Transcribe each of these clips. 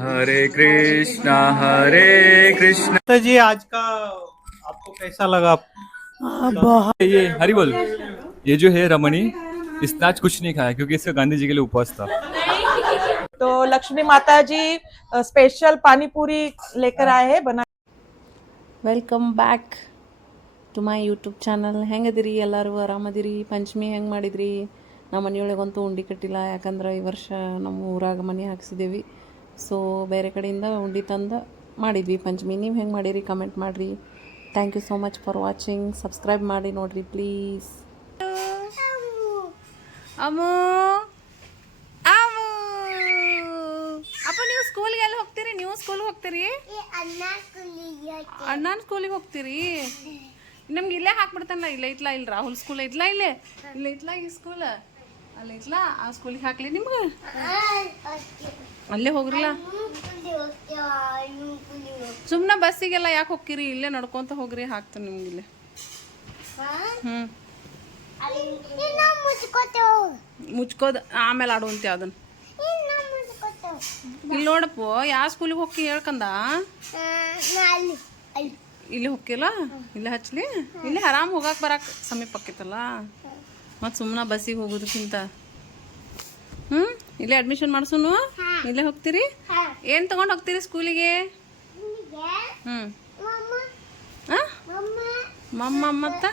हरे कृष्णा। तो जी आज का आपको कैसा लगा? ये हरी बोल, ये जो है रमणी, इसने आज कुछ नहीं खाया क्योंकि इसका गांधी जी के लिए उपवास था। तो लक्ष्मी माता जी स्पेशल पानी पूरी लेकर आए हैं बना। Welcome back to my YouTube channel. ಹೆಂಗದಿರಿ ಎಲ್ಲರೂ? ಆರಾಮದಿರಿ? ಪಂಚಮಿ ಹೆಂಗೆ ಮಾಡಿದ್ರಿ? ನಮ್ಮ ಮನೆಯೊಳಗಂತೂ ಉಂಡೆ ಕಟ್ಟಿಲ್ಲ, ಯಾಕಂದ್ರೆ ಈ ವರ್ಷ ನಮ್ಮ ಊರಾಗ ಮನೆ ಹಾಕ್ಸಿದ್ದೇವೆ. ಸೊ ಬೇರೆ ಕಡೆಯಿಂದ ಉಂಡೆ ತಂದು ಮಾಡಿದ್ವಿ ಪಂಚಮಿ. ನೀವು ಹೆಂಗೆ ಮಾಡಿರಿ ಕಮೆಂಟ್ ಮಾಡಿರಿ. Thank you so much for watching. Subscribe ಮಾಡಿ ನೋಡಿರಿ ಪ್ಲೀಸ್. ಅಮ್ಮು ಅಪ್ಪ, ನೀವು ಸ್ಕೂಲ್ಗೆ ಎಲ್ಲಿ ಹೋಗ್ತೀರಿ? ನೀವು ಸ್ಕೂಲ್ಗೆ ಹೋಗ್ತೀರಿ? ಅಣ್ಣನ ಸ್ಕೂಲಿಗೆ ಹೋಗ್ತೀರಿ? ನಿಮ್ಗೆ ಇಲ್ಲೇ ಹಾಕ್ಬಿಡ್ತಾನಲ್ಲ, ಇಲ್ಲೇ ಇತ್ಲಾ? ಇಲ್ಲಿ ರಾಹುಲ್ ಸ್ಕೂಲ್ ಐತ್ಲಾ? ಇಲ್ಲೇ ಇತ್ಲಾ ಈ ಸ್ಕೂಲ್? ಅಲ್ಲೇ ಇತ್ಲಾ? ಆ ಸ್ಕೂಲಿಗೆ ಹಾಕ್ಲಿ ನಿಮ್ಗೆ? ಅಲ್ಲೇ ಹೋಗ್ರಲ್ಲ. ಸುಮ್ಮನೆ ಬಸ್ಸಿಗೆಲ್ಲ ಯಾಕೆ ಹೋಗ್ತೀರಿ? ಇಲ್ಲೇ ನಡ್ಕೊಂತ ಹೋಗ್ರಿ, ಹಾಕ್ತಾನೆ ನಿಮ್ಗೆ ಇಲ್ಲೇ. ಮುಚ್ಕೋದು ಆಮೇಲೆ ಆಡುವಂತೆ ಅದನ್ನ. ಇಲ್ಲಿ ನೋಡಪ್ಪ, ಯಾವ ಸ್ಕೂಲಿಗೆ ಹೋಗಿ ಹೇಳ್ಕಂದ? ಇಲ್ಲಿ ಹೋಗಿಲ್ಲ, ಇಲ್ಲೇ ಹಚ್ಲಿ. ಇಲ್ಲಿ ಆರಾಮ್ ಹೋಗಕ್ಕೆ ಬರಕ್ಕೆ ಸಮೀಪ ಆಕೈತಲ್ಲ, ಮತ್ತು ಸುಮ್ಮನೆ ಬಸ್ಸಿಗೆ ಹೋಗೋದಕ್ಕಿಂತ ಇಲ್ಲೇ ಅಡ್ಮಿಷನ್ ಮಾಡ್ಸೋನು. ಇಲ್ಲೇ ಹೋಗ್ತೀರಿ? ಏನು ತಗೊಂಡು ಹೋಗ್ತೀರಿ ಸ್ಕೂಲಿಗೆ? ಮಮ್ಮ ಮತ್ತ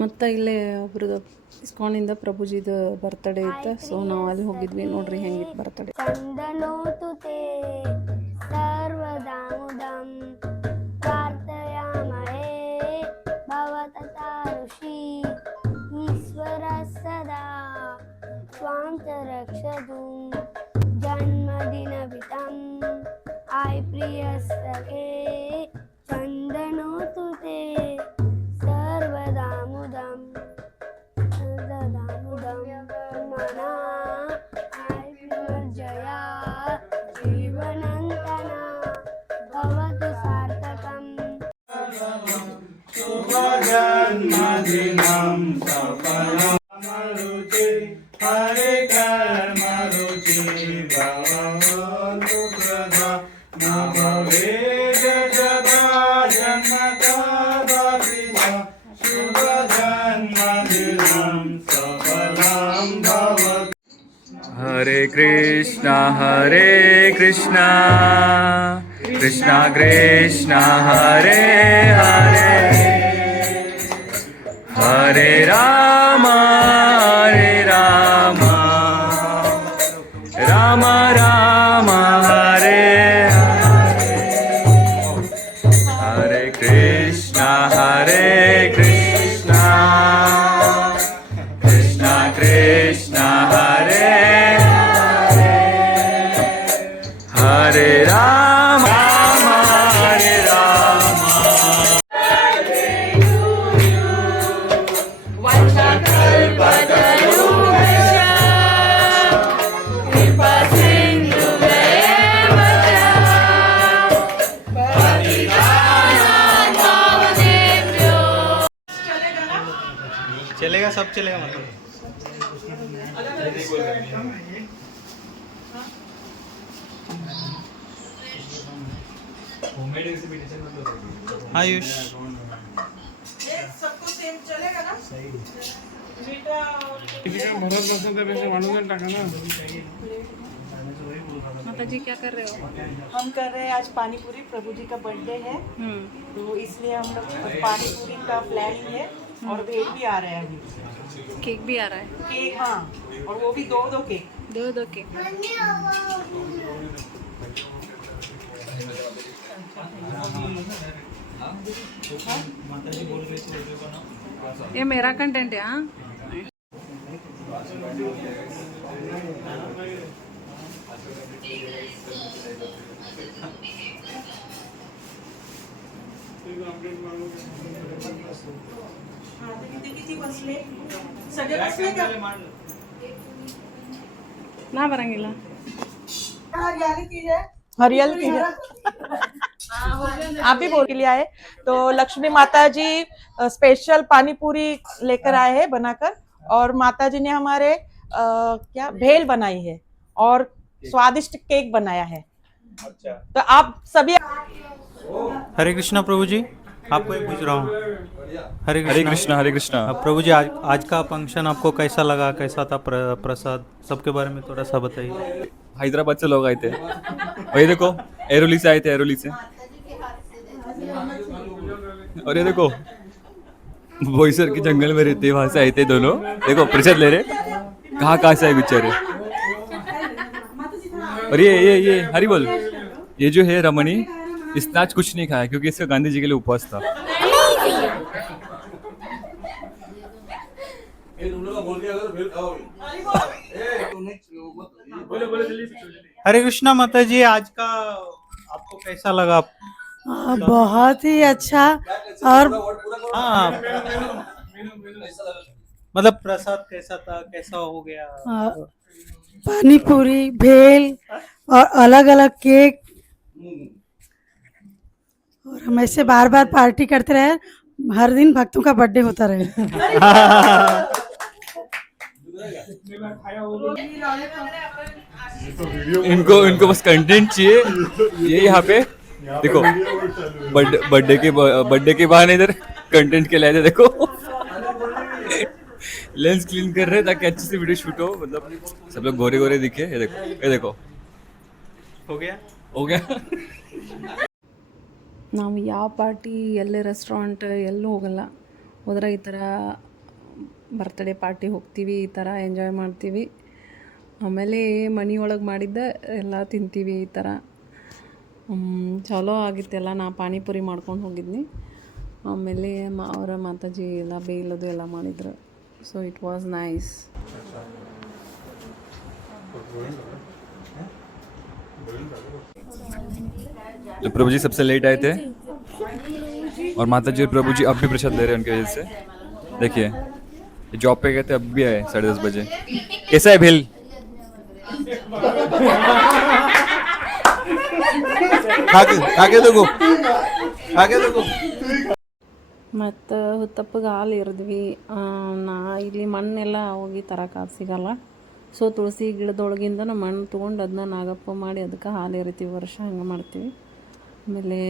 ಮತ್ತು ಇಲ್ಲೇ ಒಬ್ರದ್ದು ಇಸ್ಕಾನಿಂದ ಪ್ರಭುಜಿದ ಬರ್ತಡೇ ಇತ್ತು. ಸೊ ನಾವು ಅಲ್ಲಿ ಹೋಗಿದ್ವಿ. ನೋಡ್ರಿ ಹೆಂಗಿತ್ತು ಬರ್ತಡೇ. ಚಂದನೋತುತೆ ಸರ್ವದಾಮುದಂ ಪ್ರಾರ್ಥಯಾಮಹೇ ಭವತತಾರುಷಿ ಈಶ್ವರ ಸದಾ ಸ್ವಾಂತ ರಕ್ಷತು ಜನ್ಮದಿನವಿತಂ ಆಯ್ ಪ್ರಿಯಸ್ತಕೆ ಚಂದನೋತುತೆ ಸರ್ವದಾಮುದಂ ಸರ್ವದಾಮುದಂ ಮನಾ ಆಯ್ ವಿಮರ್ಜಯ ಜೀವನಂತನ ಭವತು ಸಾರ್ಥಕಂ. शुभजन्मदिनं सफलं रुचि हरे कर्म रुचि भवतु सदा न भवेत् जदा जन्मदात्रिता शुभजन्मदिनं सफलं भवतु. हरे कृष्णा कृष्णा कृष्णा हरे हरे, हरे राम राम राम हरे हरे, हरे कृष्णा कृष्णा कृष्णा हरे हरे, हरे राम हरे राम. चलेगा, सब चलेगा मतलब. आयुष सबको सेम चलेगा ना? माता जी क्या कर रहे हो? हम कर रहे हैं, आज पानी पूरी, प्रभु जी का बर्थडे है तो इसलिए हम लोग पानी पूरी का प्लानिंग है. और केक भी आ रहा है अभी. केक भी आ रहा है? केक, हाँ, और वो भी दो केक. दो केक. ये मेरा कंटेंट है. हाँ, अपडेट गर्दी किती बसले सगळे बसले का ನಾ ಬರಂಗಿಲ್ಲ. हरियाली की है आप भी बोल के लिए आए तो लक्ष्मी माता जी स्पेशल पानी पूरी लेकर आए हैं बनाकर और माता जी ने हमारे क्या भेल बनाई है और स्वादिष्ट केक बनाया है। तो आप सभी हरे कृष्णा प्रभु जी, आपको एक पूछ रहा हूँ। हरे हरे कृष्णा हरे कृष्णा। प्रभु जी, आज का फंक्शन आपको कैसा लगा, कैसा था प्रसाद, सबके बारे में थोड़ा सा बताइए। हैदराबाद से लोग आए थे और ये देखो एरोली से आए थे, एरोली से। और ये देखो बोईसर के जंगल में रहते वहां से आए थे दोनों। देखो प्रसाद ले रहे, कहाँ से आए बेचारे। और ये हरी बोल, ये जो है रमणी, इसने आज कुछ नहीं खाया क्योंकि इसका गांधी जी के लिए उपवास था। हरे कृष्णा माता जी, आज का आपको कैसा लगा? बहुत ही अच्छा। और हाँ, मतलब प्रसाद कैसा था, कैसा हो गया? पानी पूरी, भेल और अलग अलग केक, और हम ऐसे बार बार पार्टी करते रहे, हर दिन भक्तों का बर्थडे होता रहे। इनको बस कंटेंट चाहिए। ये यहाँ पे देखो बर्थडे के बहाने इधर कंटेंट के लिए आए थे। देखो लेंस क्लीन कर रहे हैं ताकि अच्छे से वीडियो शूट हो, मतलब सब लोग गोरे गोरे दिखे। ये देखो हो गया। ನಾವು ಯಾವ ಪಾರ್ಟಿ ಎಲ್ಲೇ ರೆಸ್ಟೋರೆಂಟ್ ಎಲ್ಲೂ ಹೋಗಲ್ಲ, ಹೋದ್ರೆ ಈ ಥರ ಬರ್ತ್ಡೇ ಪಾರ್ಟಿ ಹೋಗ್ತೀವಿ, ಈ ಥರ ಎಂಜಾಯ್ ಮಾಡ್ತೀವಿ. ಆಮೇಲೆ ಮನೆಯೊಳಗೆ ಮಾಡಿದ್ದ ಎಲ್ಲ ತಿಂತೀವಿ ಈ ಥರ. ಚಲೋ ಆಗಿತ್ತೆಲ್ಲ. ನಾ ಪಾನಿಪುರಿ ಮಾಡ್ಕೊಂಡು ಹೋಗಿದ್ನಿ. ಆಮೇಲೆ ಅವರ ಮಾತಾಜಿ ಎಲ್ಲ ಬೇಯಿಲೋದು ಎಲ್ಲ ಮಾಡಿದ್ರು. So it was nice. तो प्रभु जी सबसे लेट आए थे और माता जी और प्रभु जी अब भी प्रसाद ले रहे हैं उनकी वजह से। देखिए जॉब पे गए थे, अब भी आए 10:30 बजे। कैसा है भेल? आगे देखो। ಮತ್ತು ಹುತ್ತಪ್ಪಗೆ ಹಾಲು ಎರೆದ್ವಿ. ನಾ ಇಲ್ಲಿ ಮಣ್ಣೆಲ್ಲ ಹೋಗಿ ತರಕಾಲು ಸಿಗಲ್ಲ. ಸೊ ತುಳಸಿ ಗಿಡದೊಳಗಿಂದ ನಾವು ಮಣ್ಣು ತೊಗೊಂಡು ಅದನ್ನ ನಾಗಪ್ಪ ಮಾಡಿ ಅದಕ್ಕೆ ಹಾಲು ಎರಿತೀವಿ. ವರ್ಷ ಹಂಗೆ ಮಾಡ್ತೀವಿ. ಆಮೇಲೆ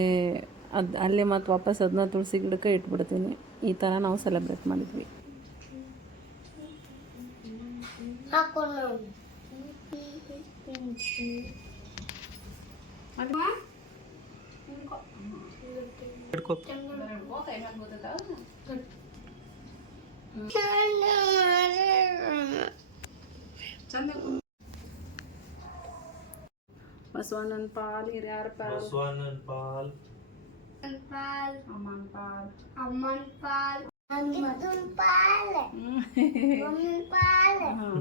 ಅಲ್ಲೇ ಮತ್ತು ವಾಪಸ್ ಅದನ್ನ ತುಳಸಿ ಗಿಡಕ್ಕೆ ಇಟ್ಬಿಡ್ತೀನಿ. ಈ ಥರ ನಾವು ಸೆಲೆಬ್ರೇಟ್ ಮಾಡಿದ್ವಿ. ಬಸವಣ್ಣನ ಪಾಲ್, ಹಿರಿಯರ ಪಾಲ್, ಅಮ್ಮನ ಪಾಲ್,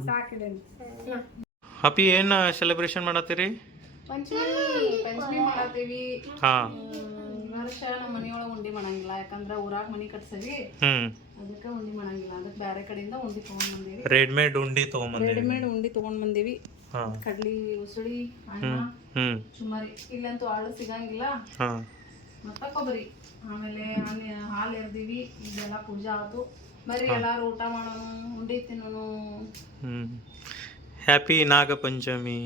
ಸಾಕಿದೆ. ಅಪ್ಪಿ ಏನ್ ಸೆಲೆಬ್ರೇಷನ್ ಮಾಡತ್ತೀರಿ? ಪಂಚಮಿ ಮಾಡತ್ತೀವಿ. ಹಾ, ವರ್ಷ ನಮ್ಮ ಮನೆಯೊಳಗೆ ಉಂಡಿ ಮಾಡಂಗಿಲ್ಲ, ಯಾಕಂದ್ರೆ ಊರಾಗ ಮನಿ ಕಟ್ಸವಿ. ಅದಕ್ಕೆ ಉಂಡಿ ಮಾಡಂಗಿಲ್ಲ. ಅದಕ್ಕೆ ಬೇರೆ ಕಡೆಯಿಂದ ಉಂಡಿ ತೊಗೊಂಡ್ ಬಂದೇವಿ. ರೆಡಿಮೇಡ್ ಉಂಡಿ ತೊಗೊಂಡ್ ಬಂದೇವಿ. ಕಡ್ಲಿ, ಉಸುಳಿ, ಅನ್ನ, ಚುಮ್ಮರಿ. ಇಲ್ಲಂತೂ ಆಳು ಸಿಗಂಗಿಲ್ಲ. ಮತ್ತೆ ಕೊಬ್ಬರಿ, ಆಮೇಲೆ ಹಾಲು ಎರ್ದೀವಿ. ಇದೆಲ್ಲ ಪೂಜಾ ಆಯ್ತು. ಬರ್ರಿ ಎಲ್ಲಾರು ಊಟ ಮಾಡೋಣ, ಉಂಡಿ ತಿನ್ನೋಣ. ಹ್ಯಾಪಿ ನಾಗಪಂಚಮಿ.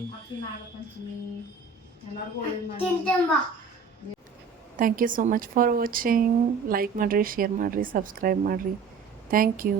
ಎಲ್ಲರಿಗೂ ಒಳ್ಳೇದು. Thank you so much for watching. Like ಮಾಡಿರಿ, ಶೇರ್ ಮಾಡಿರಿ, ಸಬ್ಸ್ಕ್ರೈಬ್ ಮಾಡಿರಿ. Thank you.